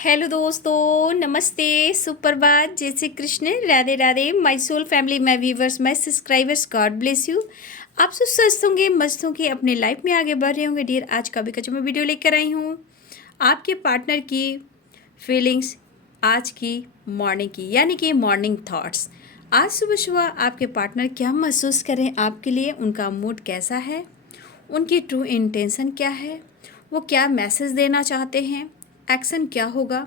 Hello दोस्तों, नमस्ते, सुप्रभात, जय Shri Krishna, Radhe Radhe. My soul family, my viewers, my subscribers, God bless you. आप सब स्वस्थ होंगे, मस्त होंगे, अपने लाइफ में आगे बढ़ रहे होंगे। डियर, आज का भी कच्चा मैं वीडियो लेकर आई हूँ आपके पार्टनर की फीलिंग्स, आज की मॉर्निंग की, यानी कि मॉर्निंग थॉट्स। आज सुबह सुबह आपके पार्टनर क्या महसूस करें आपके लिए, उनका मूड कैसा है, उनकी ट्रू इंटेंशन क्या है, वो क्या मैसेज देना चाहते हैं, एक्शन क्या होगा।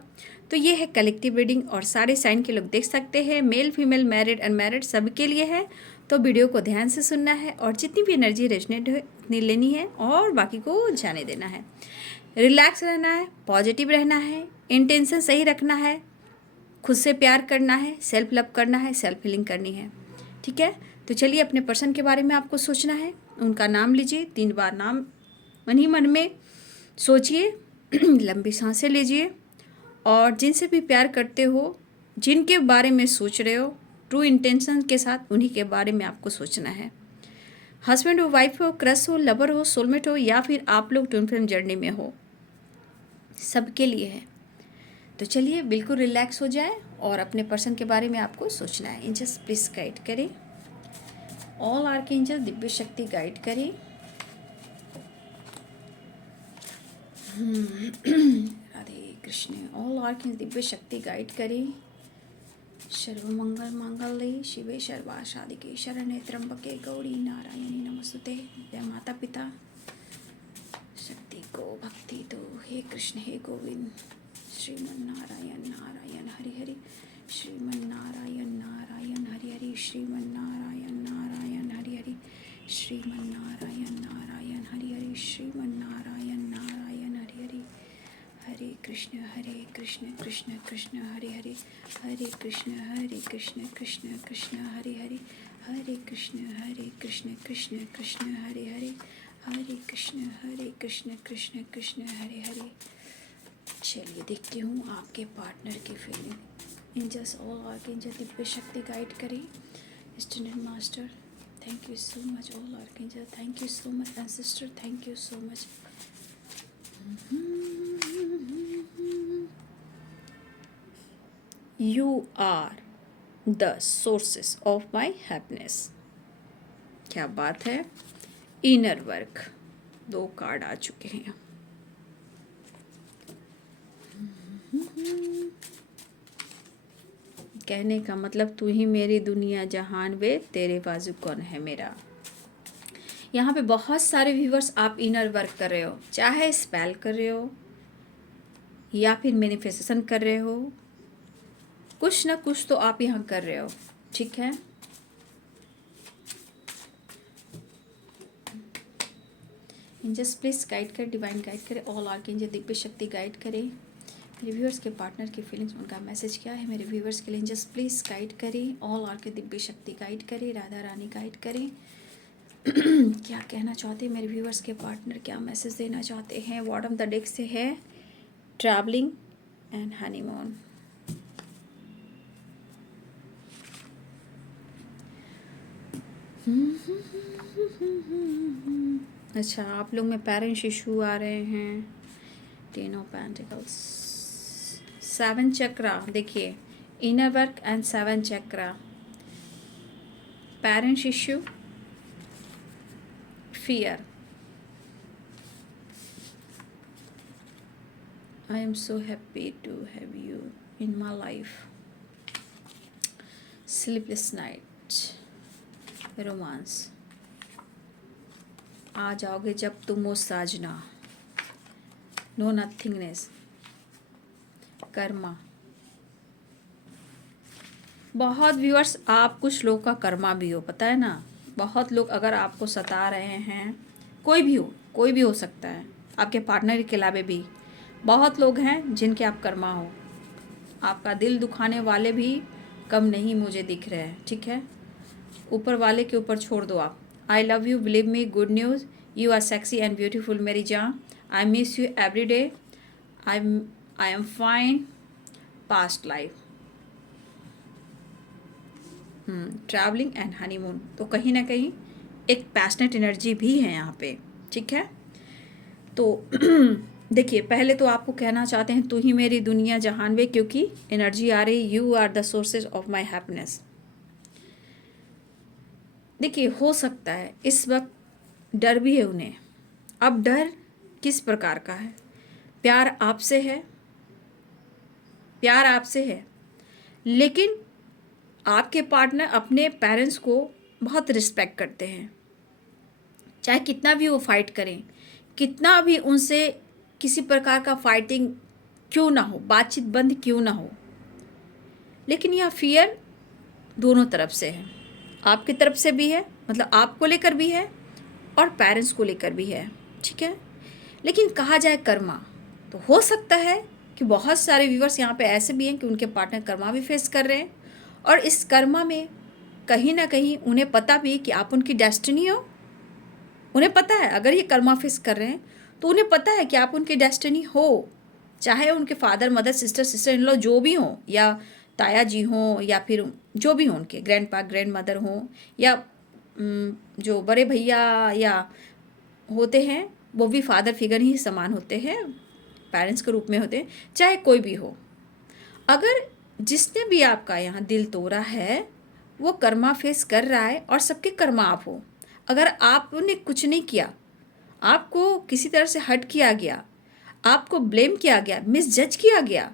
तो ये है कलेक्टिव रीडिंग और सारे साइन के लोग देख सकते हैं। मेल फीमेल मैरिड अनमैरिड सबके लिए है। तो वीडियो को ध्यान से सुनना है और जितनी भी एनर्जी रेजनेट है उतनी लेनी है और बाकी को जाने देना है। रिलैक्स रहना है, पॉजिटिव रहना है, इंटेंशन सही रखना है, खुद से प्यार करना है, सेल्फ लव करना है, सेल्फ हीलिंग करनी है। ठीक है, तो चलिए अपने पर्सन के बारे में आपको सोचना है। उनका नाम लीजिए, 3 बार नाम मन ही मन में सोचिए, लंबी सांसें लीजिए और जिनसे भी प्यार करते हो, जिनके बारे में सोच रहे हो, ट्रू इंटेंशन के साथ उन्हीं के बारे में आपको सोचना है। हस्बैंड हो, वाइफ हो, क्रश हो, लवर हो, सोलमेट हो, या फिर आप लोग ट्विन फ्लेम जर्नी में हो, सबके लिए है। तो चलिए बिल्कुल रिलैक्स हो जाए और अपने पर्सन के बारे में आपको सोचना है। एंजल्स प्लीज गाइड करें, ऑल आर्कएंजल दिव्य शक्ति गाइड करें। राधे कृष्ण। ऑल आर्कएंजल दिव्य शक्ति गाइड करें। सर्वमंगल मांगल्ये शिवे सर्वासाधिके शरण्ये त्र्यंबके गौरी नारायणी नमस्तुते। जय माता पिता, शक्ति को भक्ति दो, हे कृष्ण हे गोविंद। श्रीमन नारायण नारायण हरि हरि, श्रीमन नारायण नारायण हरि हरि, श्रीमन नारायण नारायण हरि हरि, श्रीमन नारायण नारायण हरि हरि, श्रीमन नारायण नारायण हरि हरि। हरे कृष्ण कृष्ण कृष्ण हरे हरे, हरे कृष्ण कृष्ण हरे हरे, हरे कृष्ण कृष्ण हरे हरे, हरे कृष्ण कृष्ण हरे हरे। चलिए देखती हूँ आपके पार्टनर की feeling. Angels all archangel Divya शक्ति गाइड करें। Student master, thank you so much. All archangel thank you so much. Ancestor thank you so much. You are the sources of my happiness। क्या बात है। इनर वर्क 2 कार्ड आ चुके हैं। कहने का मतलब, तू ही मेरी दुनिया जहान वे, तेरे बाजू कौन है मेरा। यहाँ पे बहुत सारे व्यूवर्स आप इनर वर्क कर रहे हो, चाहे स्पेल कर रहे हो या फिर मैनिफेस्टेशन कर रहे हो, कुछ ना कुछ तो आप यहाँ कर रहे हो। ठीक है, एंजल्स प्लीज गाइड कर, डिवाइन गाइड करे, ऑल आर्कएंजल दिव्य शक्ति गाइड करे। मेरे व्यूअर्स के पार्टनर की फीलिंग्स, उनका मैसेज क्या है मेरे व्यूअर्स के लिए। एंजल्स प्लीज गाइड करें, ऑल आर्कएंजल दिव्य शक्ति गाइड करे, राधा रानी गाइड करें। क्या कहना चाहते हैं मेरे व्यूअर्स के पार्टनर, क्या मैसेज देना चाहते हैं। बॉटम द डेक से है ट्रैवलिंग एंड हनीमून। अच्छा, आप लोग में पेरेंट्स इशू आ रहे हैं। 10 ऑफ पेंटिकल्स, 7 चक्रा, देखिए inner work and 7 chakra, parents issue, fear। I am so happy to have you in my life। sleepless night, romance। आ जाओगे जब तुम हो साजना, नो नथिंगनेस, कर्मा। बहुत व्यूअर्स, आप कुछ लोग का कर्मा भी हो, पता है ना। बहुत लोग अगर आपको सता रहे हैं, कोई भी हो, कोई भी हो सकता है, आपके पार्टनर के अलावा भी बहुत लोग हैं जिनके आप कर्मा हो। आपका दिल दुखाने वाले भी कम नहीं मुझे दिख रहे हैं। ठीक है, ऊपर वाले के ऊपर छोड़ दो आप। I love you, believe me, good news, you are sexy and beautiful मेरी जान, I miss you every day, I am fine, past life, travelling and honeymoon. तो कहीं ना कहीं एक पैशनेट एनर्जी भी है यहाँ पे। ठीक है, तो देखिए, पहले तो आपको कहना चाहते हैं तू ही मेरी दुनिया जहान वे, क्योंकि एनर्जी आ रही you are the sources of my happiness. देखिए, हो सकता है इस वक्त डर भी है उन्हें। अब डर किस प्रकार का है? प्यार आपसे है, प्यार आपसे है, लेकिन आपके पार्टनर अपने पेरेंट्स को बहुत रिस्पेक्ट करते हैं। चाहे कितना भी वो फाइट करें, कितना भी उनसे किसी प्रकार का फाइटिंग क्यों ना हो, बातचीत बंद क्यों ना हो, लेकिन यह फियर दोनों तरफ से है। आपकी तरफ से भी है, मतलब आपको लेकर भी है, और पेरेंट्स को लेकर भी है, ठीक है। लेकिन कहा जाए कर्मा, तो हो सकता है कि बहुत सारे व्यूवर्स यहाँ पे ऐसे भी हैं कि उनके पार्टनर कर्मा भी फेस कर रहे हैं, और इस कर्मा में कहीं ना कहीं उन्हें पता भी कि आप उनकी डेस्टिनी हो। उन्हें पता है, अगर ये कर्मा फेस कर रहे हैं तो उन्हें पता है कि आप उनकी डेस्टिनी हो। चाहे उनके father mother sister in law जो भी हों, या ताया जी हों, या फिर जो भी हों, उनके ग्रैंड पा ग्रैंड मदर हों, या जो बड़े भैया या होते हैं वो भी फादर फिगर ही समान होते हैं, पेरेंट्स के रूप में होते हैं, चाहे कोई भी हो। अगर जिसने भी आपका यहाँ दिल तोड़ा है वो कर्मा फेस कर रहा है, और सबके कर्मा आप हो। अगर आपने कुछ नहीं किया, आपको किसी तरह से हर्ट किया गया, आपको ब्लेम किया गया, मिसजज किया गया,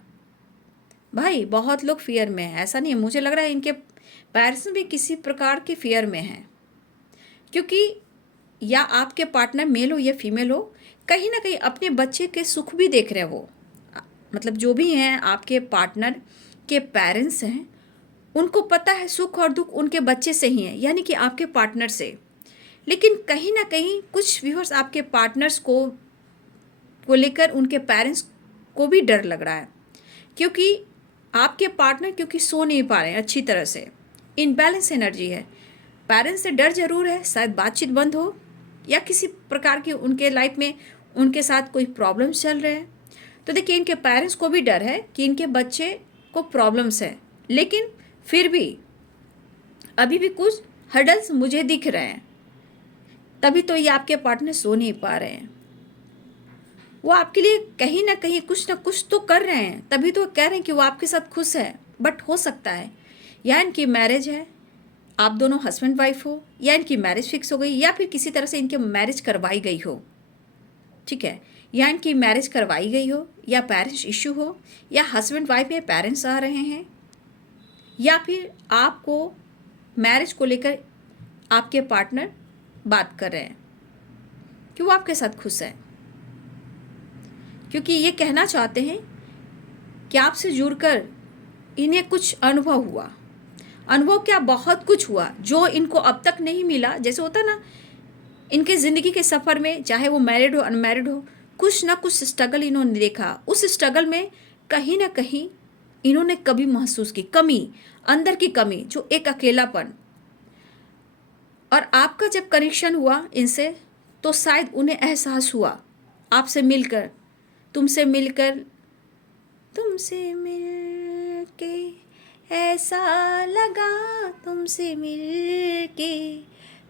भाई बहुत लोग फियर में हैं। ऐसा नहीं है, मुझे लग रहा है इनके पेरेंट्स भी किसी प्रकार के फियर में हैं, क्योंकि या आपके पार्टनर मेल हो या फीमेल हो, कहीं ना कहीं अपने बच्चे के सुख भी देख रहे हो। मतलब जो भी हैं आपके पार्टनर के पेरेंट्स हैं, उनको पता है सुख और दुख उनके बच्चे से ही है, यानी कि आपके पार्टनर से। लेकिन कहीं ना कहीं कुछ व्यूअर्स आपके पार्टनर्स को लेकर उनके पेरेंट्स को भी डर लग रहा है, क्योंकि आपके पार्टनर क्योंकि सो नहीं पा रहे हैं अच्छी तरह से, इनबैलेंस एनर्जी है। पेरेंट्स से डर जरूर है, शायद बातचीत बंद हो, या किसी प्रकार की उनके लाइफ में उनके साथ कोई प्रॉब्लम्स चल रहे हैं। तो देखिए, इनके पेरेंट्स को भी डर है कि इनके बच्चे को प्रॉब्लम्स है, लेकिन फिर भी अभी भी कुछ हर्डल्स मुझे दिख रहे हैं। तभी तो ये आपके पार्टनर सो नहीं पा रहे हैं। वो आपके लिए कहीं ना कुछ तो कर रहे हैं, तभी तो कह रहे हैं कि वो आपके साथ खुश है। बट हो सकता है या इनकी मैरिज है, आप दोनों हस्बैंड वाइफ हो, या इनकी मैरिज फिक्स हो गई, या फिर किसी तरह से इनकी मैरिज करवाई गई हो, ठीक है, या इनकी मैरिज करवाई गई हो, या पेरेंट्स इशू हो, या हस्बैंड वाइफ में पेरेंट्स आ रहे हैं, या फिर आपको मैरिज को लेकर आपके पार्टनर बात कर रहे हैं कि वो आपके साथ खुश है, क्योंकि ये कहना चाहते हैं कि आपसे जुड़कर इन्हें कुछ अनुभव हुआ। अनुभव क्या, बहुत कुछ हुआ जो इनको अब तक नहीं मिला। जैसे होता ना, इनके ज़िंदगी के सफ़र में, चाहे वो मैरिड हो अनमैरिड हो, कुछ ना कुछ स्ट्रगल इन्होंने देखा। उस स्ट्रगल में कहीं ना कहीं इन्होंने कभी महसूस की कमी, अंदर की कमी, जो एक अकेलापन। और आपका जब कनेक्शन हुआ इनसे, तो शायद उन्हें एहसास हुआ आपसे मिलकर, तुमसे मिलकर, तुमसे मिल के ऐसा लगा, तुमसे मिल के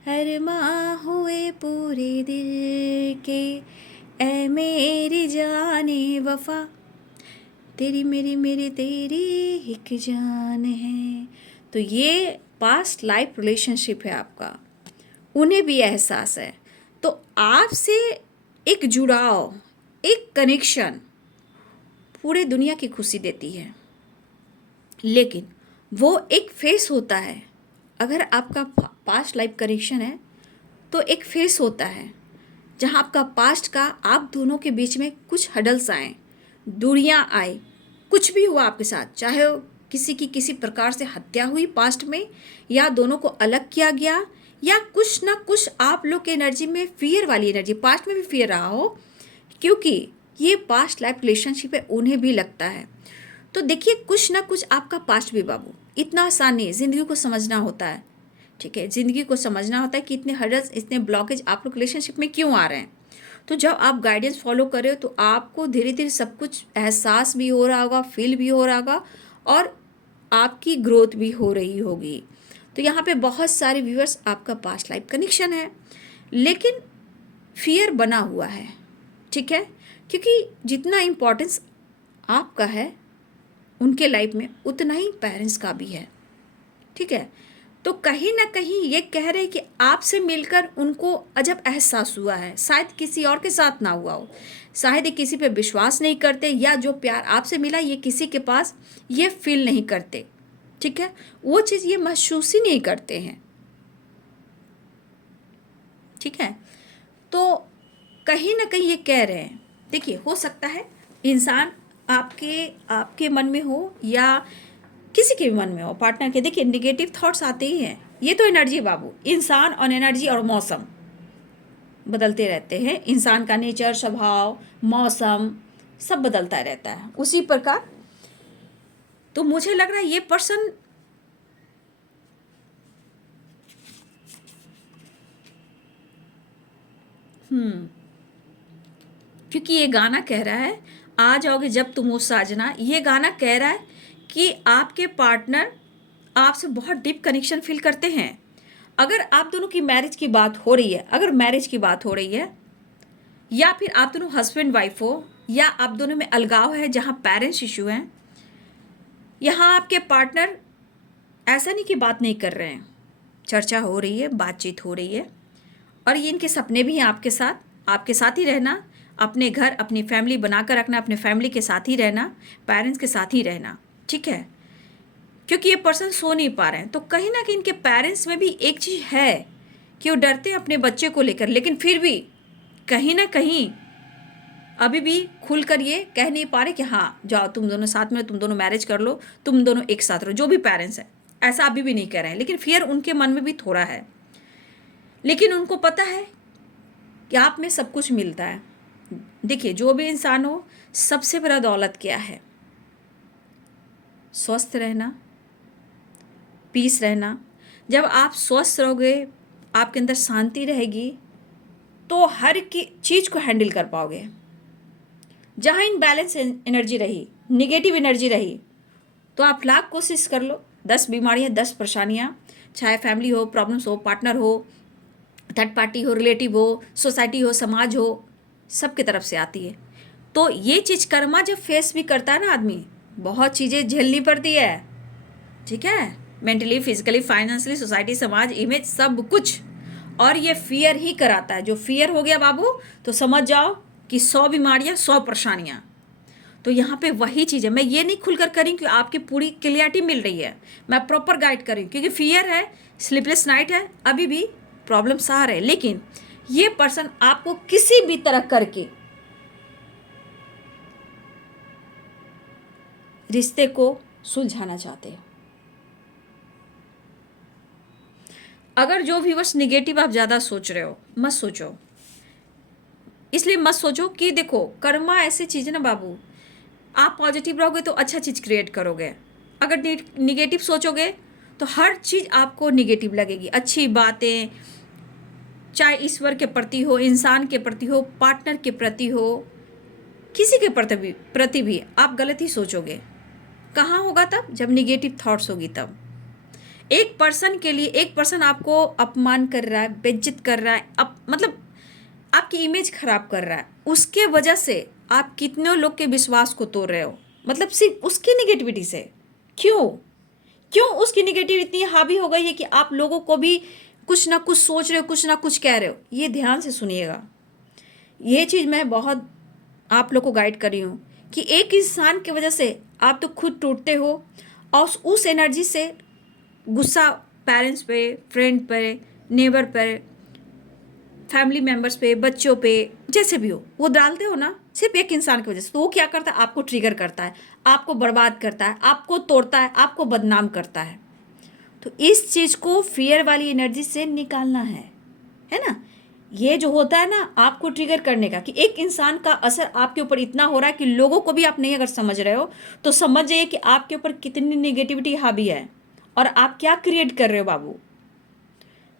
हर माह हुए पूरे दिल के, ऐ मेरी जाने वफा, तेरी मेरी मेरी तेरी एक जान है। तो ये पास्ट लाइफ रिलेशनशिप है आपका, उन्हें भी एहसास है। तो आपसे एक जुड़ाव, एक कनेक्शन पूरे दुनिया की खुशी देती है। लेकिन वो एक फेस होता है। अगर आपका पास्ट लाइफ कनेक्शन है तो एक फेस होता है जहाँ आपका पास्ट का, आप दोनों के बीच में कुछ हडल्स आए, दूरियाँ आए, कुछ भी हुआ आपके साथ, चाहे किसी की किसी प्रकार से हत्या हुई पास्ट में, या दोनों को अलग किया गया, या कुछ ना कुछ आप लोग की एनर्जी में फियर वाली एनर्जी, पास्ट में भी फियर रहा हो, क्योंकि ये पास्ट लाइफ रिलेशनशिप है, उन्हें भी लगता है। तो देखिए, कुछ ना कुछ आपका पास्ट भी बाबू, इतना आसान नहीं है। ज़िंदगी को समझना होता है, ठीक है, ज़िंदगी को समझना होता है कि इतने हर्डल्स, इतने ब्लॉकेज आप लोग रिलेशनशिप में क्यों आ रहे हैं। तो जब आप गाइडेंस फॉलो कर रहे हो तो आपको धीरे धीरे सब कुछ एहसास भी हो रहा होगा, फील भी हो रहा होगा, और आपकी ग्रोथ भी हो रही होगी। तो यहाँ पे बहुत सारे व्यूअर्स, आपका पास्ट लाइफ कनेक्शन है, लेकिन फियर बना हुआ है, ठीक है। क्योंकि जितना इम्पोर्टेंस आपका है उनके लाइफ में उतना ही पेरेंट्स का भी है, ठीक है। तो कहीं ना कहीं ये कह रहे हैं कि आपसे मिलकर उनको अजब एहसास हुआ है, शायद किसी और के साथ ना हुआ हो, शायद ये किसी पे विश्वास नहीं करते, या जो प्यार आपसे मिला ये किसी के पास ये फील नहीं करते, ठीक है, वो चीज़ ये महसूस ही नहीं करते हैं, ठीक है। तो कहीं ना कहीं ये कह रहे हैं, देखिए हो सकता है इंसान आपके आपके मन में हो या किसी के भी मन में हो, पार्टनर के, देखिए निगेटिव थॉट्स आते ही हैं, ये तो एनर्जी है बाबू। इंसान और एनर्जी और मौसम बदलते रहते हैं, इंसान का नेचर, स्वभाव, मौसम सब बदलता रहता है उसी प्रकार। तो मुझे लग रहा है ये पर्सन क्योंकि ये गाना कह रहा है आ जाओगे जब तुम हो साजना, ये गाना कह रहा है कि आपके पार्टनर आपसे बहुत डीप कनेक्शन फील करते हैं। अगर आप दोनों की मैरिज की बात हो रही है, अगर मैरिज की बात हो रही है, या फिर आप दोनों हस्बैंड वाइफ हो, या आप दोनों में अलगाव है जहाँ पेरेंट्स इशू हैं, यहाँ आपके पार्टनर ऐसा नहीं कि बात नहीं कर रहे हैं, चर्चा हो रही है, बातचीत हो रही है, और ये इनके सपने भी हैं आपके साथ ही रहना, अपने घर अपनी फैमिली बनाकर रखना, अपने फैमिली के साथ ही रहना, पेरेंट्स के साथ ही रहना, ठीक है। क्योंकि ये पर्सन सो नहीं पा रहे हैं, तो कहीं ना कहीं इनके पेरेंट्स में भी एक चीज़ है कि वो डरते हैं अपने बच्चे को लेकर, लेकिन फिर भी कहीं ना कहीं अभी भी खुल कर ये कह नहीं पा रहे कि हाँ जाओ तुम दोनों साथ में, तुम दोनों मैरिज कर लो, तुम दोनों एक साथ रहो, जो भी पेरेंट्स हैं ऐसा अभी भी नहीं कह रहे हैं, लेकिन फियर उनके मन में भी थोड़ा है। लेकिन उनको पता है कि आप में सब कुछ मिलता है। देखिए जो भी इंसान हो, सबसे बड़ा दौलत क्या है? स्वस्थ रहना, पीस रहना। जब आप स्वस्थ रहोगे, आपके अंदर शांति रहेगी, तो हर की चीज़ को हैंडल कर पाओगे। जहाँ इनबैलेंस एनर्जी रही, निगेटिव एनर्जी रही, तो आप लाख कोशिश कर लो, 10 बीमारियाँ, 10 परेशानियाँ, चाहे फैमिली हो, प्रॉब्लम्स हो, पार्टनर हो, थर्ड पार्टी हो, रिलेटिव हो, सोसाइटी हो, समाज हो, सबकी तरफ से आती है। तो ये चीज़ कर्मा जब फेस भी करता है ना आदमी, बहुत चीज़ें झेलनी पड़ती है, ठीक है, मेंटली, फिजिकली, फाइनेंशियली, सोसाइटी, समाज, इमेज, सब कुछ। और ये फियर ही कराता है। जो फियर हो गया बाबू, तो समझ जाओ कि 100 बीमारियाँ, 100 परेशानियाँ। तो यहाँ पे वही चीज़ है। मैं ये नहीं खुलकर करी कि आपकी पूरी क्लियरिटी मिल रही है, मैं प्रॉपर गाइड करी, क्योंकि फियर है, स्लीपलेस नाइट है, अभी भी प्रॉब्लम्स आ रहे हैं, लेकिन ये पर्सन आपको किसी भी तरह करके रिश्ते को सुलझाना चाहते हैं। अगर जो व्यूअर्स निगेटिव आप ज़्यादा सोच रहे हो, मत सोचो। इसलिए मत सोचो कि देखो कर्मा ऐसी चीज़ है ना बाबू, आप पॉजिटिव रहोगे तो अच्छा चीज़ क्रिएट करोगे। अगर निगेटिव सोचोगे तो हर चीज़ आपको निगेटिव लगेगी। अच्छी बातें, चाहे ईश्वर के प्रति हो, इंसान के प्रति हो, पार्टनर के प्रति हो, किसी के प्रति भी आप गलत ही सोचोगे। कहाँ होगा? तब जब निगेटिव थॉट्स होगी तब। एक पर्सन के लिए, एक पर्सन आपको अपमान कर रहा है, बेइज्जत कर रहा है, मतलब आपकी इमेज खराब कर रहा है, उसके वजह से आप कितने लोग के विश्वास को तोड़ रहे हो, मतलब सिर्फ उसकी निगेटिविटी से। क्यों उसकी नेगेटिव इतनी हावी हो गई है कि आप लोगों को भी कुछ ना कुछ सोच रहे हो, कुछ ना कुछ कह रहे हो। ये ध्यान से सुनिएगा, ये चीज़ मैं बहुत आप लोग को गाइड कर रही हूँ कि एक इंसान की वजह से आप तो खुद टूटते हो, और उस एनर्जी से गुस्सा पेरेंट्स पे, फ्रेंड पे, नेबर पे, फैमिली मेम्बर्स पे, बच्चों पे, जैसे भी हो, वो डालते हो ना सिर्फ एक इंसान की वजह से। तो वो क्या करता है? आपको ट्रिगर करता है, आपको बर्बाद करता है, आपको तोड़ता है, आपको बदनाम करता है। तो इस चीज़ को फियर वाली एनर्जी से निकालना है ना। ये जो होता है ना आपको ट्रिगर करने का, कि एक इंसान का असर आपके ऊपर इतना हो रहा है कि लोगों को भी आप नहीं अगर समझ रहे हो, तो समझ जाइए कि आपके ऊपर कितनी नेगेटिविटी हावी है और आप क्या क्रिएट कर रहे हो बाबू।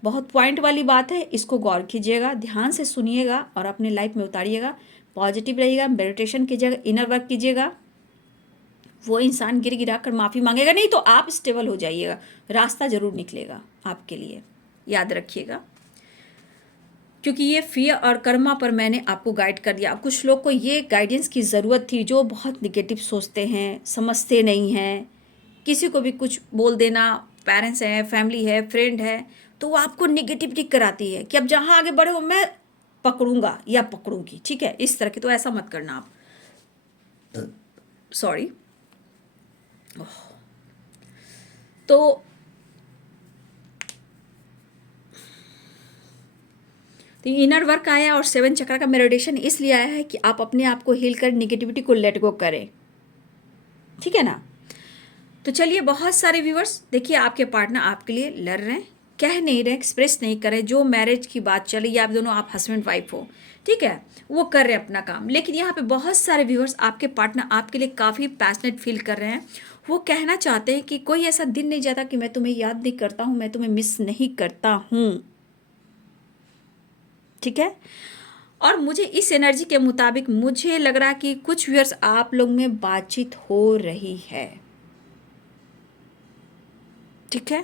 बहुत पॉइंट वाली बात है, इसको गौर कीजिएगा, ध्यान से सुनिएगा और अपने लाइफ में उतारिएगा। पॉजिटिव रहिएगा, मेडिटेशन कीजिएगा, इनर वर्क कीजिएगा। वो इंसान गिर गिरा कर माफ़ी मांगेगा नहीं, तो आप स्टेबल हो जाइएगा, रास्ता ज़रूर निकलेगा आपके लिए, याद रखिएगा। क्योंकि ये फियर और कर्मा पर मैंने आपको गाइड कर दिया। कुछ लोग को ये गाइडेंस की ज़रूरत थी जो बहुत निगेटिव सोचते हैं, समझते नहीं हैं, किसी को भी कुछ बोल देना, पेरेंट्स हैं, फैमिली है, फ्रेंड है, तो वो आपको निगेटिविटी कराती है कि अब जहाँ आगे बढ़े हो मैं पकड़ूंगा या पकड़ूंगी, ठीक है, इस तरह की। तो ऐसा मत करना आप, सॉरी। तो इनर वर्क आया और 7 चक्र का मेडिटेशन इसलिए आया है कि आप अपने आप को हील कर निगेटिविटी को लेट गो करें, ठीक है ना। तो चलिए, बहुत सारे व्यूअर्स देखिए, आपके पार्टनर आपके लिए लड़ रहे हैं, कह नहीं रहे, एक्सप्रेस नहीं कर रहे। जो मैरिज की बात चल रही है, आप दोनों, आप हस्बैंड वाइफ हो, ठीक है, वो कर रहे हैं अपना काम। लेकिन यहाँ पे बहुत सारे व्यूअर्स, आपके पार्टनर आपके लिए काफ़ी पैशनेट फील कर रहे हैं। वो कहना चाहते हैं कि कोई ऐसा दिन नहीं जाता कि मैं तुम्हें याद नहीं करता हूँ, मैं तुम्हें मिस नहीं करता हूँ, ठीक है। और मुझे इस एनर्जी के मुताबिक मुझे लग रहा है कि कुछ व्यूअर्स आप लोग में बातचीत हो रही है, ठीक है,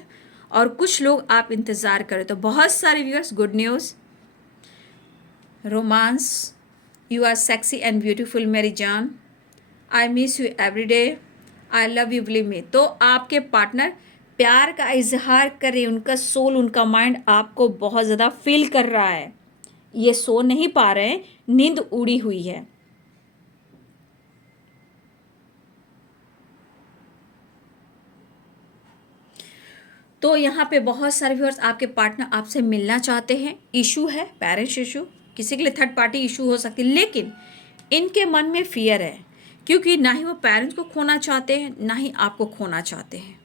और कुछ लोग आप इंतज़ार करें। तो बहुत सारे viewers, good news, romance, you are sexy and beautiful मेरी जान, I miss you every day, I love you believe me. तो आपके पार्टनर प्यार का इजहार करें, उनका सोल, उनका माइंड आपको बहुत ज़्यादा फील कर रहा है। ये सो नहीं पा रहे हैं, नींद उड़ी हुई है। तो यहाँ पे बहुत सारे व्यूअर्स, आपके पार्टनर आपसे मिलना चाहते हैं। इशू है, पेरेंट्स इशू, किसी के लिए थर्ड पार्टी इशू हो सकती है, लेकिन इनके मन में फियर है, क्योंकि ना ही वो पेरेंट्स को खोना चाहते हैं, ना ही आपको खोना चाहते हैं।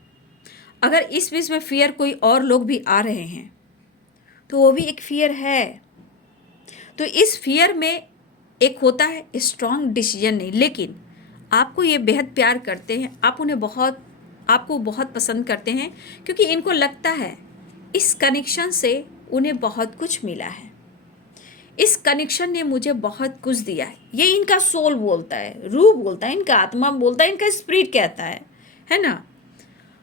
अगर इस बीच में फियर कोई और लोग भी आ रहे हैं तो वो भी एक फियर है। तो इस फियर में एक होता है स्ट्रॉन्ग डिसीजन नहीं, लेकिन आपको ये बेहद प्यार करते हैं, आप उन्हें बहुत, आपको बहुत पसंद करते हैं, क्योंकि इनको लगता है इस कनेक्शन से उन्हें बहुत कुछ मिला है, इस कनेक्शन ने मुझे बहुत कुछ दिया है। ये इनका सोल बोलता है, रूह बोलता है, इनका आत्मा बोलता है, इनका स्पिरिट कहता है ना।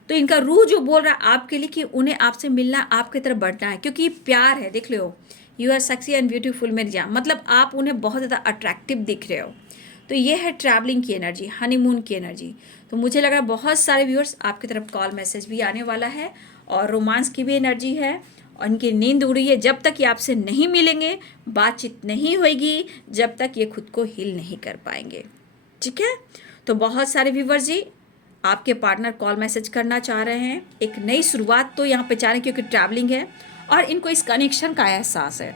तो इनका रूह जो बोल रहा है आपके लिए कि उन्हें आपसे मिलना, आपकी तरफ बढ़ना है, क्योंकि प्यार है। देख लो, you are sexy and beautiful मेरी जान, मतलब आप उन्हें बहुत ज़्यादा अट्रैक्टिव दिख रहे हो। तो ये है ट्रैवलिंग की एनर्जी, हनीमून की एनर्जी। तो मुझे लग रहा है बहुत सारे व्यूअर्स आपकी तरफ कॉल मैसेज भी आने वाला है, और रोमांस की भी एनर्जी है, और इनकी नींद उड़ी है। जब तक ये आपसे नहीं मिलेंगे, बातचीत नहीं होगी, जब तक ये खुद को हील नहीं कर पाएंगे, ठीक है। तो बहुत सारे व्यूअर्स जी, आपके पार्टनर कॉल मैसेज करना चाह रहे हैं, एक नई शुरुआत तो यहाँ पे चाह रहे हैं, क्योंकि ट्रैवलिंग है और इनको इस कनेक्शन का एहसास है।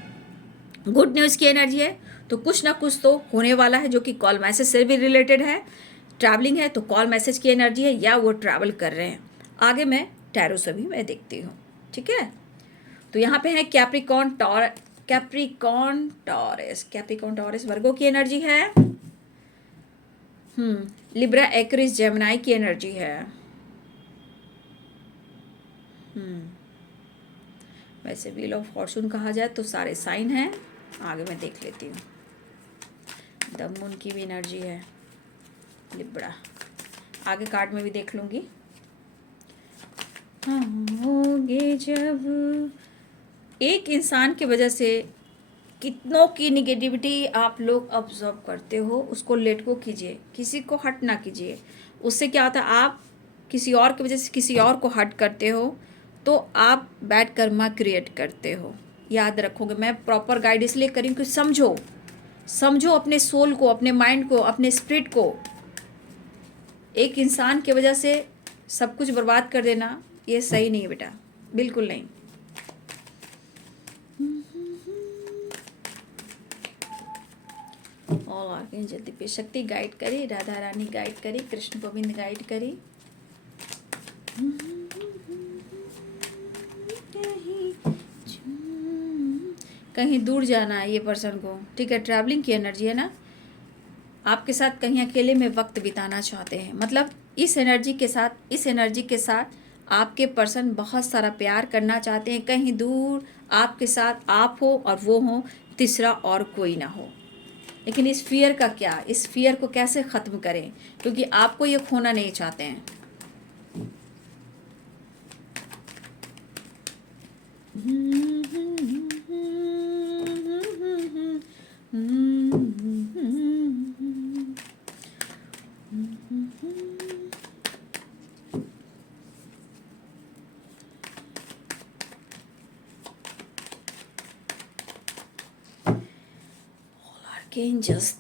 गुड न्यूज़ की एनर्जी है, तो कुछ ना कुछ तो होने वाला है, जो कि कॉल मैसेज से भी रिलेटेड है। ट्रैवलिंग है तो कॉल मैसेज की एनर्जी है, या वो ट्रैवल कर रहे हैं। आगे मैं टैरो से भी मैं देखती हूँ, ठीक है। तो यहाँ पे है कैप्रिकॉन टॉरस वर्गो की एनर्जी है। लिब्रा एक्विरिस जेमिनी की एनर्जी है। वैसे व्हील ऑफ फॉर्चून कहा जाए तो सारे साइन हैं। आगे मैं देख लेती हूँ। द मून की भी एनर्जी है, लिब्रा। आगे कार्ड में भी देख लूँगी। हम होंगे जब, एक इंसान की वजह से कितनों की निगेटिविटी आप लोग ऑब्जर्व करते हो, उसको लेट गो कीजिए, किसी को हट ना कीजिए। उससे क्या होता है, आप किसी और की वजह से किसी और को हट करते हो तो आप बैड कर्मा क्रिएट करते हो। याद रखोगे, मैं प्रॉपर गाइड इसलिए करी कि समझो अपने सोल को, अपने माइंड को, अपने स्पिरिट को। एक इंसान की वजह से सब कुछ बर्बाद कर देना, ये सही नहीं है बेटा, बिल्कुल नहीं। और आर्कएंजल दिव्य शक्ति गाइड करी, राधा रानी गाइड करी, कृष्ण गोविंद गाइड करी। कहीं दूर जाना है ये पर्सन को, ठीक है। ट्रैवलिंग की एनर्जी है ना, आपके साथ कहीं अकेले में वक्त बिताना चाहते हैं। मतलब इस एनर्जी के साथ आपके पर्सन बहुत सारा प्यार करना चाहते हैं। कहीं दूर आपके साथ आप हो और वो हो, तीसरा और कोई ना हो। लेकिन इस फियर का क्या, इस फियर को कैसे ख़त्म करें, क्योंकि आपको ये खोना नहीं चाहते हैं। एंजल्स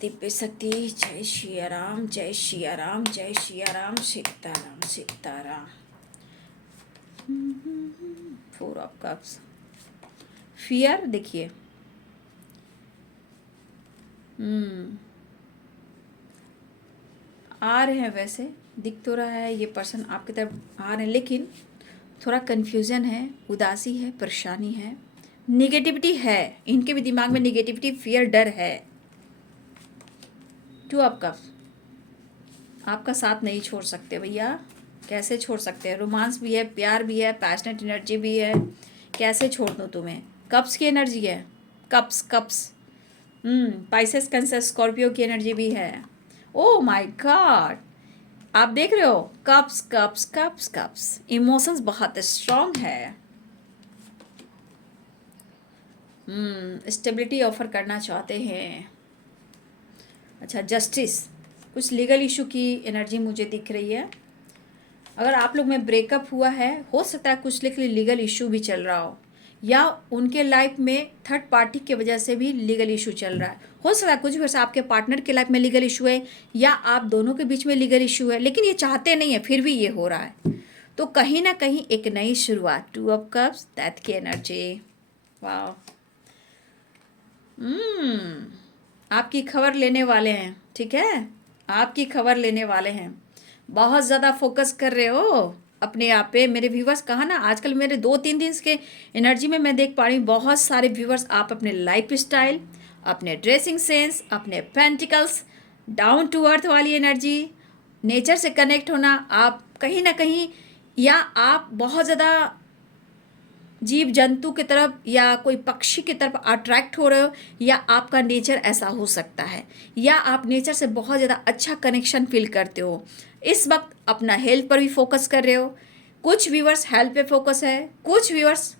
दिव्य शक्ति, जय श्री राम, जय श्री राम, जय Shri Ram, Sitaram Sitaram. 4 of cups, fear देखिए, आ रहे हैं, वैसे दिख तो रहा है ये पर्सन आपकी तरफ आ रहे हैं, लेकिन थोड़ा कन्फ्यूज़न है, उदासी है, परेशानी है, निगेटिविटी है, इनके भी दिमाग में निगेटिविटी, फियर, डर है। 2 ऑफ कप्स, आपका साथ नहीं छोड़ सकते भैया, कैसे छोड़ सकते हैं? रोमांस भी है, प्यार भी है, पैशनेट एनर्जी भी है, कैसे छोड़ दूँ तुम्हें? कप्स की एनर्जी है, cups cups, Pisces, cancer, Scorpio की एनर्जी भी है। ओ माय गॉड, आप देख रहे हो, cups cups cups cups, emotions बहुत स्ट्रांग है। स्टेबिलिटी ऑफर करना चाहते हैं। अच्छा, जस्टिस, कुछ लीगल इशू की एनर्जी मुझे दिख रही है। अगर आप लोग में ब्रेकअप हुआ है, हो सकता है कुछ लीगल इशू भी चल रहा हो, या उनके लाइफ में थर्ड पार्टी की वजह से भी लीगल इशू चल रहा है। हो सकता है कुछ वैसे आपके पार्टनर के लाइफ में लीगल इशू है, या आप दोनों के बीच में लीगल इशू है, लेकिन ये चाहते नहीं है, फिर भी ये हो रहा है। तो कहीं ना कहीं एक नई शुरुआत, 2 ऑफ कप्स, दैट की एनर्जी। वाह, आपकी खबर लेने वाले हैं, ठीक है, आपकी खबर लेने वाले हैं। बहुत ज़्यादा फोकस कर रहे हो अपने आप पे मेरे व्यूवर्स। कहा ना, आजकल मेरे 2-3 दिन के एनर्जी में मैं देख पा रही हूँ बहुत सारे व्यूवर्स, आप अपने लाइफ स्टाइल, अपने ड्रेसिंग सेंस, अपने पेंटिकल्स, डाउन टू अर्थ वाली एनर्जी, नेचर से कनेक्ट होना, आप कहीं ना कहीं, या आप बहुत ज़्यादा जीव जंतु की तरफ या कोई पक्षी की तरफ अट्रैक्ट हो रहे हो, या आपका नेचर ऐसा हो सकता है, या आप नेचर से बहुत ज़्यादा अच्छा कनेक्शन फील करते हो। इस वक्त अपना हेल्थ पर भी फोकस कर रहे हो। कुछ व्यूअर्स हेल्थ पे फोकस है, कुछ व्यूअर्स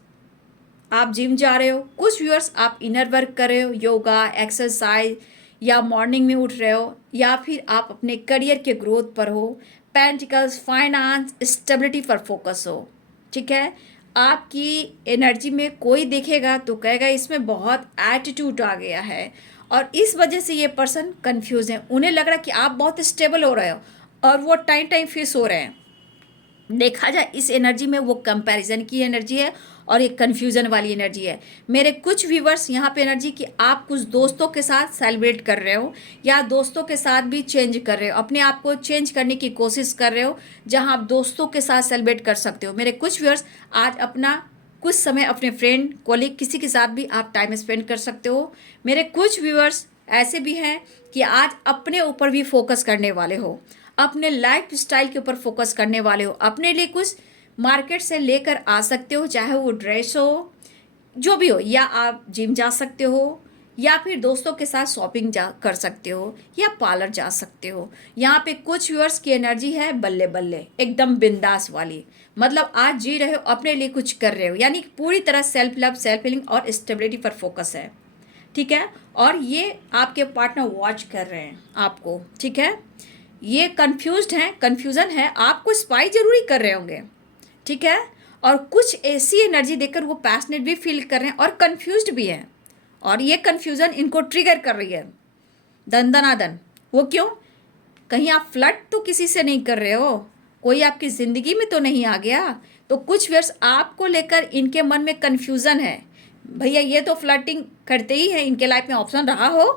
आप जिम जा रहे हो, कुछ व्यूअर्स आप इनर वर्क कर रहे हो, योगा, एक्सरसाइज, या मॉर्निंग में उठ रहे हो, या फिर आप अपने करियर के ग्रोथ पर हो, पेंटिकल्स, फाइनेंस, स्टेबिलिटी पर फोकस हो। ठीक है, आपकी एनर्जी में कोई देखेगा तो कहेगा इसमें बहुत एटीट्यूड आ गया है, और इस वजह से ये पर्सन कंफ्यूज है। उन्हें लग रहा है कि आप बहुत स्टेबल हो रहे हो, और वो टाइम टाइम फिक्स हो रहे हैं। देखा जाए इस एनर्जी में वो कंपैरिजन की एनर्जी है, और एक कन्फ्यूज़न वाली एनर्जी है। मेरे कुछ व्यूवर्स यहाँ पे एनर्जी कि आप कुछ दोस्तों के साथ सेलिब्रेट कर रहे हो, या दोस्तों के साथ भी चेंज कर रहे हो, अपने आप को चेंज करने की कोशिश कर रहे हो, जहाँ आप दोस्तों के साथ सेलिब्रेट कर सकते हो। मेरे कुछ व्यूवर्स आज अपना कुछ समय अपने फ्रेंड, कॉलीग, किसी के साथ भी आप टाइम स्पेंड कर सकते हो। मेरे कुछ व्यूवर्स ऐसे भी हैं कि आज अपने ऊपर भी फोकस करने वाले हो, अपने लाइफ स्टाइल के ऊपर फोकस करने वाले हो, अपने लिए कुछ मार्केट से लेकर आ सकते हो, चाहे वो ड्रेस हो, जो भी हो, या आप जिम जा सकते हो, या फिर दोस्तों के साथ शॉपिंग जा कर सकते हो, या पार्लर जा सकते हो। यहाँ पे कुछ व्यूअर्स की एनर्जी है बल्ले बल्ले, एकदम बिंदास वाली, मतलब आज जी रहे हो, अपने लिए कुछ कर रहे हो, यानी पूरी तरह सेल्फ लव, सेल्फ हीलिंग और स्टेबिलिटी पर फोकस है। ठीक है, और ये आपके पार्टनर वॉच कर रहे हैं आपको। ठीक है, ये कंफ्यूज्ड हैं, कन्फ्यूज़न है, आपको स्पाई जरूरी कर रहे होंगे। ठीक है, और कुछ ऐसी एनर्जी देकर वो पैशनेट भी फील कर रहे हैं और कंफ्यूज्ड भी हैं, और ये कंफ्यूजन इनको ट्रिगर कर रही है दन। वो क्यों? कहीं आप फ्लर्ट तो किसी से नहीं कर रहे हो, कोई आपकी ज़िंदगी में तो नहीं आ गया। तो कुछ वर्ष आपको लेकर इनके मन में कंफ्यूजन है, भैया ये तो फ्लर्टिंग करते ही हैं, इनके लाइफ में ऑप्शन रहा हो।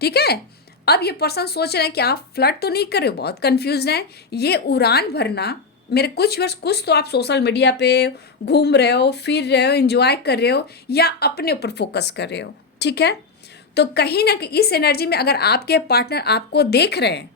ठीक है, अब ये पर्सन सोच रहे हैं कि आप फ्लर्ट तो नहीं कर रहे हो, बहुत कंफ्यूज हैं। ये उड़ान भरना, मेरे कुछ वर्ष कुछ तो आप सोशल मीडिया पे घूम रहे हो, फिर रहे हो, एंजॉय कर रहे हो, या अपने ऊपर फोकस कर रहे हो। ठीक है, तो कहीं ना कहीं इस एनर्जी में अगर आपके पार्टनर आपको देख रहे हैं,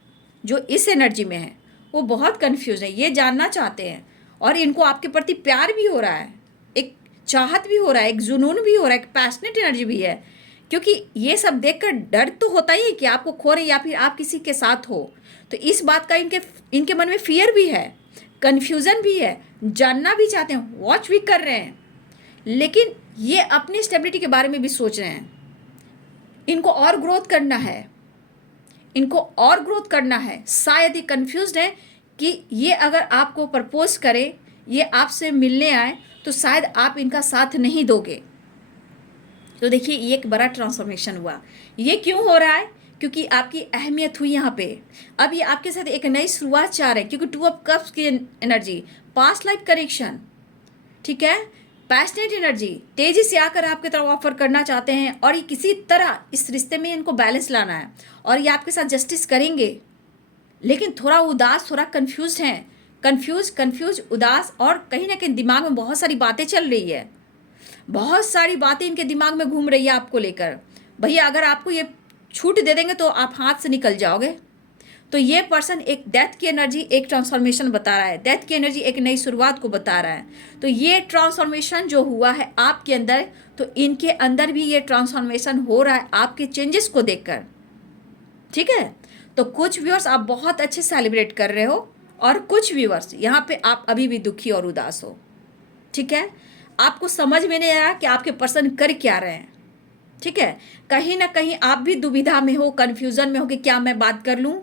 जो इस एनर्जी में है, वो बहुत कंफ्यूज है, ये जानना चाहते हैं, और इनको आपके प्रति प्यार भी हो रहा है, एक चाहत भी हो रहा है, एक जुनून भी हो रहा है, एक पैशनेट एनर्जी भी है। क्योंकि ये सब देखकर डर तो होता ही है कि आपको खो रहे, या फिर आप किसी के साथ हो, तो इस बात का इनके मन में फियर भी है, कन्फ्यूज़न भी है, जानना भी चाहते हैं, वॉच भी कर रहे हैं, लेकिन ये अपनी स्टेबिलिटी के बारे में भी सोच रहे हैं। इनको और ग्रोथ करना है, इनको और ग्रोथ करना है। शायद ये कंफ्यूज्ड है कि ये अगर आपको प्रपोज करे, ये आपसे मिलने आए, तो शायद आप इनका साथ नहीं दोगे। तो देखिए ये एक बड़ा ट्रांसफॉर्मेशन हुआ। ये क्यों हो रहा है? क्योंकि आपकी अहमियत हुई यहाँ पे। अब ये आपके साथ एक नई शुरुआत चाह रहे हैं, क्योंकि 2 ऑफ कप्स की एनर्जी, पास्ट लाइफ कनेक्शन, ठीक है, पैशनेट एनर्जी, तेजी से आकर आपकी तरफ ऑफर करना चाहते हैं, और ये किसी तरह इस रिश्ते में इनको बैलेंस लाना है, और ये आपके साथ जस्टिस करेंगे। लेकिन थोड़ा उदास, थोड़ा कंफ्यूज हैं, कंफ्यूज उदास, और कहीं ना कहीं दिमाग में बहुत सारी बातें चल रही है, बहुत सारी बातें इनके दिमाग में घूम रही है आपको लेकर। भैया अगर आपको ये छूट दे देंगे तो आप हाथ से निकल जाओगे। तो ये पर्सन एक डेथ की एनर्जी, एक ट्रांसफॉर्मेशन बता रहा है। डेथ की एनर्जी एक नई शुरुआत को बता रहा है। तो ये ट्रांसफॉर्मेशन जो हुआ है आपके अंदर, तो इनके अंदर भी ये ट्रांसफॉर्मेशन हो रहा है आपके चेंजेस को देखकर, ठीक है। तो कुछ व्यूअर्स आप बहुत अच्छे सेलिब्रेट कर रहे हो, और कुछ व्यूअर्स यहाँ पे आप अभी भी दुखी और उदास हो, ठीक है। आपको समझ में नहीं आ रहा कि आपके पर्सन कर क्या रहे हैं, ठीक है। कहीं ना कहीं आप भी दुविधा में हो, कंफ्यूजन में हो कि क्या मैं बात कर लूँ।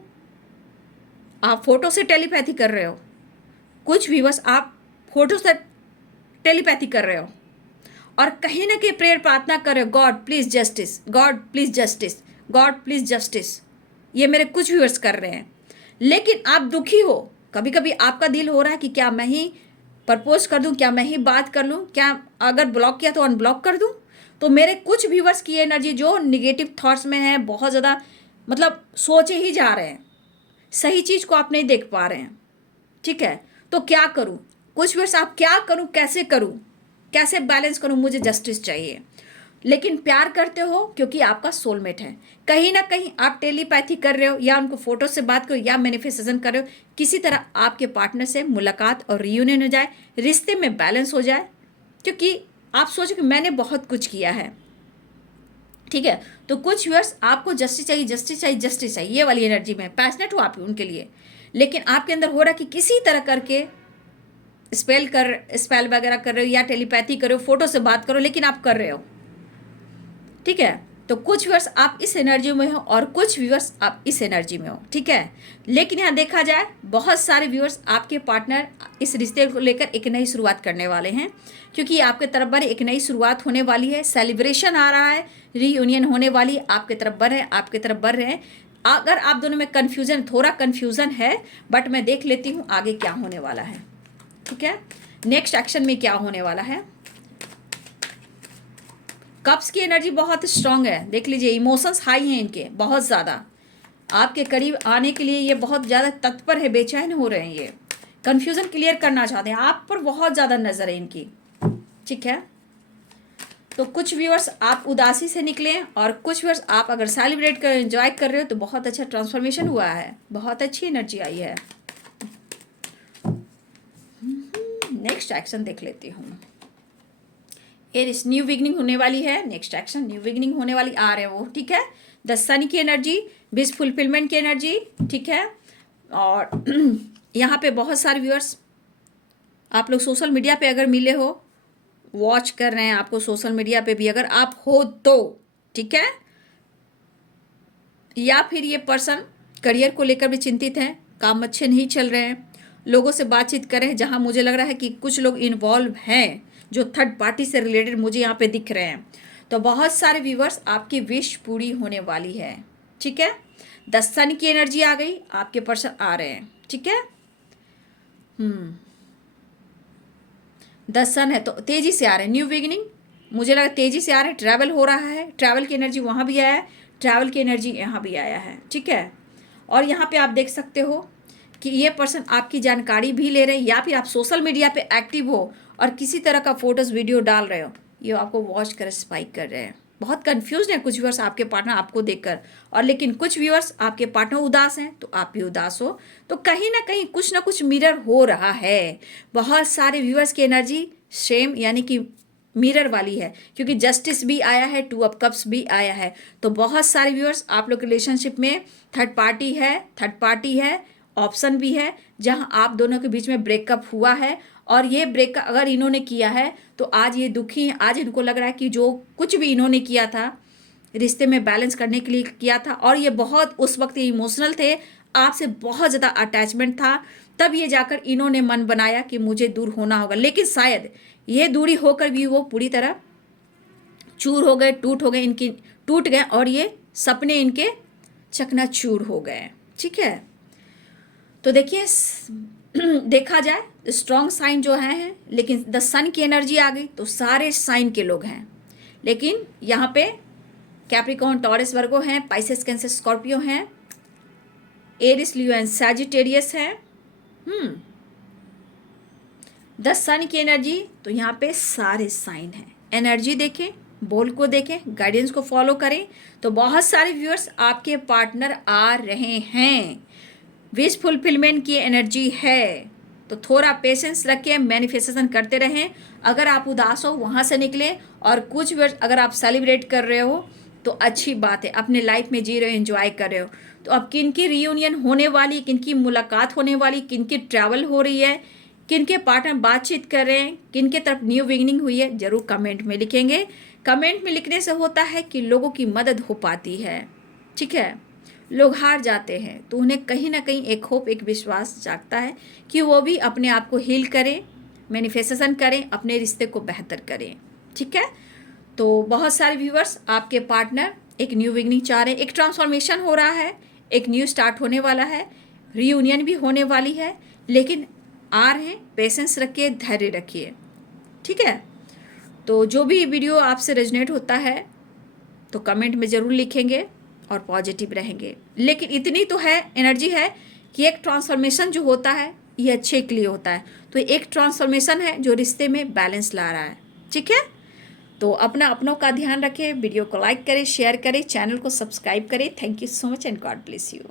आप फोटो से टेलीपैथी कर रहे हो, कुछ व्यूअर्स आप फोटो से टेलीपैथी कर रहे हो, और कहीं ना कहीं प्रेयर प्रार्थना कर रहे हो, God please justice, God please justice, God please justice. ये मेरे कुछ व्यूअर्स कर रहे हैं। लेकिन आप दुखी हो, कभी कभी आपका दिल हो रहा है कि क्या मैं ही प्रपोज कर दूं, क्या मैं ही बात कर लूं, क्या अगर ब्लॉक किया तो अनब्लॉक कर दूं। तो मेरे कुछ व्यूअर्स की एनर्जी जो निगेटिव थॉट्स में है, बहुत ज़्यादा मतलब सोचे ही जा रहे हैं, सही चीज़ को आप नहीं देख पा रहे हैं, ठीक है। तो क्या करूं? कुछ व्यूअर्स आप क्या करूं, कैसे करूं, कैसे बैलेंस करूं, मुझे जस्टिस चाहिए। लेकिन प्यार करते हो क्योंकि आपका सोलमेट है। कहीं ना कहीं आप टेलीपैथी कर रहे हो, या उनको फोटो से बात करो, या मैनिफेस्टेशन कर रहे हो, किसी तरह आपके पार्टनर से मुलाकात और रियूनियन हो जाए, रिश्ते में बैलेंस हो जाए, क्योंकि आप सोचो कि मैंने बहुत कुछ किया है, ठीक है। तो कुछ व्यूअर्स आपको जस्टिस चाहिए, जस्टिस चाहिए, जस्टिस चाहिए, ये वाली एनर्जी में पैशनेट हो आप उनके लिए। लेकिन आपके अंदर हो रहा है कि किसी तरह करके स्पेल वगैरह कर रहे हो, या टेलीपैथी कर रहे हो, फोटो से बात करो, लेकिन आप कर रहे हो, ठीक है। तो कुछ व्यूअर्स आप इस एनर्जी में हो, और कुछ व्यूअर्स आप इस एनर्जी में हो, ठीक है। लेकिन यहाँ देखा जाए, बहुत सारे व्यूअर्स आपके पार्टनर इस रिश्ते को लेकर एक नई शुरुआत करने वाले हैं, क्योंकि आपके तरफ पर एक नई शुरुआत होने वाली है, सेलिब्रेशन आ रहा है, रीयूनियन होने वाली, आपके तरफ बढ़ रहे हैं, आपके तरफ बढ़ रहे हैं। अगर आप दोनों में कन्फ्यूजन, थोड़ा कन्फ्यूजन है, बट मैं देख लेती हूँ आगे क्या होने वाला है, ठीक है। नेक्स्ट एक्शन में क्या होने वाला है। कप्स की एनर्जी बहुत स्ट्रांग है, देख लीजिए, इमोशंस हाई हैं इनके बहुत ज़्यादा, आपके करीब आने के लिए ये बहुत ज़्यादा तत्पर है, बेचैन हो रहे हैं, ये कन्फ्यूज़न क्लियर करना चाहते हैं, आप पर बहुत ज़्यादा नज़र है इनकी, ठीक है। तो कुछ व्यूअर्स आप उदासी से निकले, और कुछ व्यूअर्स आप अगर सेलिब्रेट कर एंजॉय कर रहे हो, तो बहुत अच्छा ट्रांसफॉर्मेशन हुआ है, बहुत अच्छी एनर्जी आई है। नेक्स्ट एक्शन देख लेती हूँ। एरिस, न्यू बिगनिंग होने वाली है, नेक्स्ट एक्शन न्यू बिगनिंग होने वाली आ रहे हैं वो, ठीक है। द सन की एनर्जी, विश फुलफिलमेंट की एनर्जी, ठीक है। और यहाँ पे बहुत सारे व्यूअर्स आप लोग सोशल मीडिया पे अगर मिले हो, वॉच कर रहे हैं आपको सोशल मीडिया पे भी अगर आप हो तो, ठीक है। या फिर ये पर्सन करियर को लेकर भी चिंतित हैं, काम अच्छे नहीं चल रहे हैं, लोगों से बातचीत करें, जहाँ मुझे लग रहा है कि कुछ लोग इन्वॉल्व हैं जो थर्ड पार्टी से रिलेटेड मुझे यहाँ पे दिख रहे हैं। तो बहुत सारे व्यूवर्स आपकी विश पूरी होने वाली है, ठीक है। 10 सन की एनर्जी आ गई, आपके पर्सन आ रहे हैं, ठीक है। 10 सन है तो तेजी से आ रहे हैं, न्यू बिगिनिंग, मुझे लगा तेजी से आ रहे हैं, ट्रैवल हो रहा है, ट्रैवल की एनर्जी वहाँ भी आया है, ट्रैवल की एनर्जी यहाँ भी आया है, ठीक है। और यहाँ पे आप देख सकते हो कि ये पर्सन आपकी जानकारी भी ले रहे हैं, या फिर आप सोशल मीडिया पे एक्टिव हो और किसी तरह का फोटोज़ वीडियो डाल रहे हो, ये आपको वॉच कर स्पाइक कर रहे हैं। बहुत कंफ्यूज हैं कुछ व्यूअर्स आपके पार्टनर आपको देखकर, और लेकिन कुछ व्यूअर्स आपके पार्टनर उदास हैं, तो आप भी उदास हो। तो कहीं ना कुछ मिरर हो रहा है। बहुत सारे व्यूअर्स की एनर्जी सेम यानी कि मिरर वाली है, क्योंकि जस्टिस भी आया है, 2 ऑफ कप्स भी आया है। तो बहुत सारे व्यूअर्स आप लोग रिलेशनशिप में थर्ड पार्टी है, ऑप्शन भी है, जहां आप दोनों के बीच में ब्रेकअप हुआ है, और ये ब्रेकअप अगर इन्होंने किया है तो आज ये दुखी हैं, आज इनको लग रहा है कि जो कुछ भी इन्होंने किया था रिश्ते में बैलेंस करने के लिए किया था, और ये बहुत उस वक्त ये इमोशनल थे, आपसे बहुत ज़्यादा अटैचमेंट था, तब ये जाकर इन्होंने मन बनाया कि मुझे दूर होना होगा। लेकिन शायद ये दूरी होकर भी वो पूरी तरह चूर हो गए, टूट गए, और ये सपने इनके चकनाचूर हो गए। ठीक है, तो देखिए देखा जाए स्ट्रॉन्ग साइन जो है, लेकिन द सन की एनर्जी आ गई तो सारे साइन के लोग हैं। लेकिन यहाँ पे कैप्रिकॉर्न, टॉरस, वर्गो हैं, पाइसेस, कैंसर, स्कॉर्पियो हैं, एरिस, लियो एंड सैजिटेरियस है। द सन की एनर्जी तो यहाँ पे सारे साइन हैं। एनर्जी देखें, बोल को देखें, गाइडेंस को फॉलो करें, तो बहुत सारे व्यूअर्स आपके पार्टनर आ रहे हैं। विश फुलफिलमेंट की एनर्जी है, तो थोड़ा पेशेंस रखें, मैनिफेस्टेशन करते रहें। अगर आप उदास हो वहाँ से निकले, और कुछ वर्ष अगर आप सेलिब्रेट कर रहे हो तो अच्छी बात है, अपने लाइफ में जी रहे हो, एंजॉय कर रहे हो। तो अब किनकी रियूनियन होने वाली, किनकी मुलाकात होने वाली, किनकी ट्रैवल हो रही है, किनके पार्टनर बातचीत कर रहे हैं, किनके तरफ न्यू बिगिनिंग हुई है, जरूर कमेंट में लिखेंगे। कमेंट में लिखने से होता है कि लोगों की मदद हो पाती है। ठीक है, लोग हार जाते हैं तो उन्हें कहीं ना कहीं एक होप, एक विश्वास जागता है कि वो भी अपने आप को हील करें, मैनिफेस्टेशन करें, अपने रिश्ते को बेहतर करें। ठीक है, तो बहुत सारे व्यूअर्स आपके पार्टनर एक न्यू बिगनिंग चाह रहे हैं, एक ट्रांसफॉर्मेशन हो रहा है, एक न्यू स्टार्ट होने वाला है, रीयूनियन भी होने वाली है, लेकिन आ रहे हैं, पेशेंस रखिए, धैर्य रखिए। ठीक है, तो जो भी वीडियो आपसे रेजोनेट होता है तो कमेंट में ज़रूर लिखेंगे और पॉजिटिव रहेंगे। लेकिन इतनी तो है, एनर्जी है कि एक ट्रांसफॉर्मेशन जो होता है ये अच्छे के लिए होता है, तो एक ट्रांसफॉर्मेशन है जो रिश्ते में बैलेंस ला रहा है। ठीक है, तो अपनों का ध्यान रखें, वीडियो को लाइक करें, शेयर करें, चैनल को सब्सक्राइब करें। Thank you so much and God bless you.